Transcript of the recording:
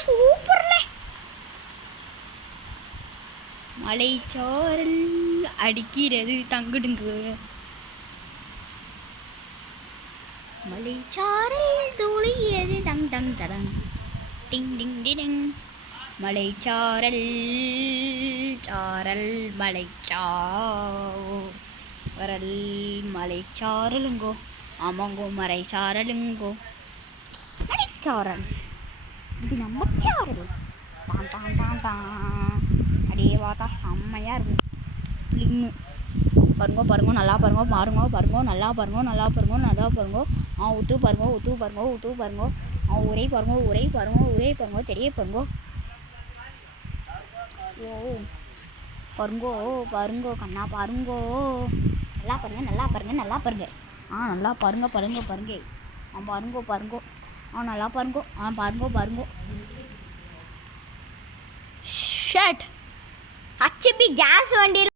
சூப்பர்ல. மலைச்சாரல் அடிக்கிறது தங்குடுங்கு. மலைச்சாரல் துளிகிறது தங் தங் தரங் டிங் டிங் டிங். மலைச்சாரல் சாரல் மலைச்சாரல் மலைச்சாரலுங்கோ. ஆமாங்கோ மலைச்சாரலுங்கோ. மலைச்சாரல் இது நம்ம சாரல். தான் தான் தான் தான். அப்படியே பார்த்தா செம்மையாக இருக்கும். பிள்ளைங்க பாருங்க பாருங்க நல்லா பாருங்க பாருங்க பாருங்க நல்லா பாருங்க நல்லா பாருங்க நல்லா பாருங்க. ஊற்று பாருங்க ஊற்று பாருங்க ஊற்று பாருங்க. உரை பாருங்க உரை பாருங்க உரை பாருங்க தெரிய பாருங்க. ஓ பாருங்கோ பாருங்கோ கண்ணா பாருங்கோ. நல்லா பாருங்க நல்லா பாருங்க நல்லா பாருங்க. நல்லா பாருங்க பாருங்க பாருங்க. பாருங்கோ பாருங்கோ. நல்லா பாருங்கோ. பாருங்கோ பாருங்கோ. ஷர்ட் ஹச்பி கேஸ் வண்டியில்